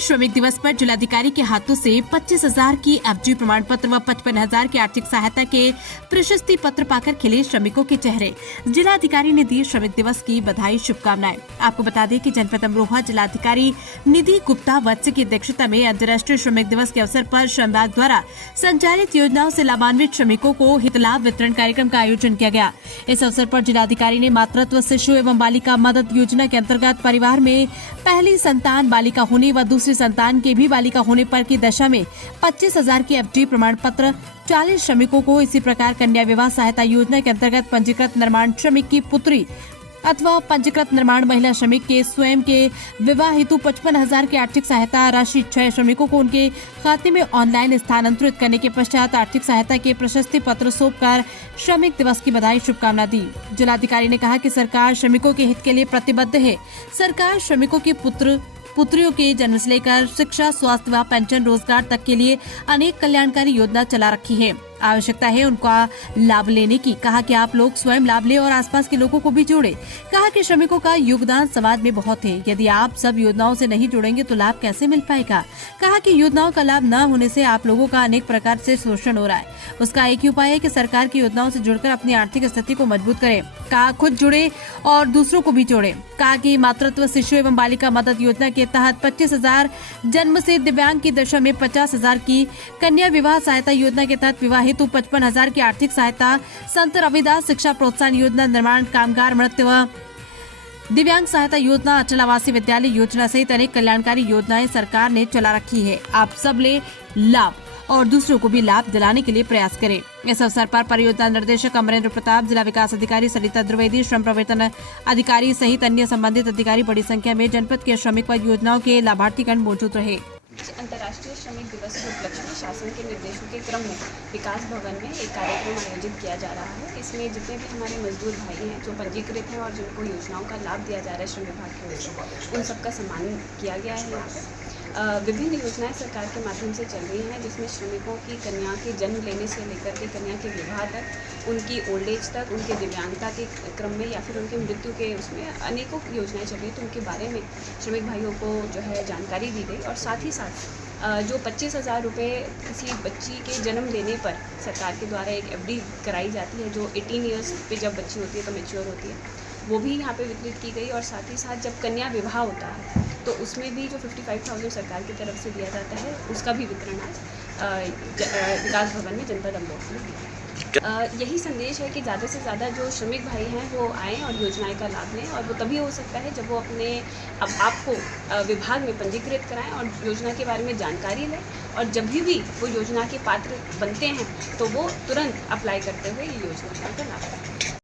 श्रमिक दिवस पर जिलाधिकारी के हाथों से 25,000 की एफडी प्रमाण पत्र व 55,000 की आर्थिक सहायता के प्रशस्ति पत्र पाकर खिले श्रमिकों के चेहरे। जिलाधिकारी ने दी श्रमिक दिवस की बधाई शुभकामनाएं। आपको बता दें कि जनपद अमरोहा जिलाधिकारी निधि गुप्ता वत्स की अध्यक्षता में अंतर्राष्ट्रीय श्रमिक दिवस के अवसर पर श्रम विभाग द्वारा संचालित योजनाओं से लाभान्वित श्रमिकों को हित लाभ वितरण कार्यक्रम का आयोजन किया गया। इस अवसर पर जिलाधिकारी ने मातृत्व, शिशु एवं बालिका मदद योजना के अंतर्गत परिवार में पहली संतान बालिका होने व दूसरी संतान के भी बालिका होने पर की दशा में 25,000 की एफडी प्रमाण पत्र 40 श्रमिकों को, इसी प्रकार कन्या विवाह सहायता योजना के अंतर्गत पंजीकृत निर्माण श्रमिक की पुत्री अथवा पंजीकृत निर्माण महिला श्रमिक के स्वयं के विवाह हेतु 55,000 की आर्थिक सहायता राशि 6 श्रमिकों को उनके खाते में ऑनलाइन स्थानांतरित करने के पश्चात आर्थिक सहायता के प्रशस्ति पत्र सौंपकर श्रमिक दिवस की बधाई शुभकामना दी। जिलाधिकारी ने कहा कि सरकार श्रमिकों के हित के लिए प्रतिबद्ध है। सरकार श्रमिकों के पुत्रियों के जन्म से लेकर शिक्षा, स्वास्थ्य व पेंशन, रोजगार तक के लिए अनेक कल्याणकारी योजना चला रखी है। आवश्यकता है उनका लाभ लेने की। कहा कि आप लोग स्वयं लाभ लें और आसपास के लोगों को भी जोड़ें। कहा कि श्रमिकों का योगदान समाज में बहुत है। यदि आप सब योजनाओं से नहीं जुड़ेंगे तो लाभ कैसे मिल पाएगा। कहा कि योजनाओं का लाभ न होने से आप लोगों का अनेक प्रकार से शोषण हो रहा है। उसका एक ही उपाय है कि सरकार की योजनाओं से जुड़कर अपनी आर्थिक स्थिति को मजबूत करें। कहा खुद जुड़े और दूसरों को भी जोड़े। कहा कि मातृत्व, शिशु एवं बालिका मदद योजना के तहत 25,000, जन्म से दिव्यांग की दशा में 50,000 की, कन्या विवाह सहायता योजना के तहत विवाह हेतु 55,000 की आर्थिक सहायता, संत रविदास शिक्षा प्रोत्साहन योजना, निर्माण कामगार मृत्यु व दिव्यांग सहायता योजना, अचल आवासीय विद्यालय योजना सहित अनेक कल्याणकारी योजनाएं सरकार ने चला रखी है। आप सब ले लाभ और दूसरों को भी लाभ दिलाने के लिए प्रयास करें। इस अवसर पर परियोजना निर्देशक अमरेंद्र प्रताप, जिला विकास अधिकारी सरिता द्विवेदी, श्रम प्रवर्तन अधिकारी सहित अन्य संबंधित अधिकारी बड़ी संख्या में जनपद के श्रमिक व योजनाओं के लाभार्थीगण मौजूद रहे। अंतर्राष्ट्रीय श्रमिक दिवस के उपलक्ष्य में शासन के निर्देशों के क्रम में विकास भवन में एक कार्यक्रम आयोजित किया जा रहा है। इसमें जितने भी हमारे मजदूर भाई हैं जो पंजीकृत हैं और जिनको योजनाओं का लाभ दिया जा रहा है श्रम विभाग की ओर से, उन सबका सम्मान किया गया है। यहाँ पे विभिन्न योजनाएं सरकार के माध्यम से चल रही हैं, जिसमें श्रमिकों की कन्या के जन्म लेने से लेकर के कन्या के विवाह तक, उनकी ओल्ड एज तक, उनके दिव्यांगता के क्रम में या फिर उनके मृत्यु के उसमें अनेकों योजनाएं चल रही। तो उनके बारे में श्रमिक भाइयों को जो है जानकारी दी गई। और साथ ही साथ जो 25,000 रुपये किसी बच्ची के जन्म लेने पर सरकार के द्वारा एक एफडी कराई जाती है, जो 18 ईयर्स पे जब बच्ची होती है तो मैच्योर होती है, वो भी यहाँ पे वितरित की गई। और साथ ही साथ जब कन्या विवाह होता है तो उसमें भी जो 55,000 सरकार की तरफ से दिया जाता है, उसका भी वितरण आज विकास भवन में जनपद अमरोहा में दिया। यही संदेश है कि ज़्यादा से ज़्यादा जो श्रमिक भाई हैं वो आएँ और योजनाएं का लाभ लें। और वो तभी हो सकता है जब वो अपने आप को विभाग में पंजीकृत कराएं और योजना के बारे में जानकारी लें। और जब भी वो योजना के पात्र बनते हैं तो वो तुरंत अप्लाई करते हुए ये योजना का लाभ लें।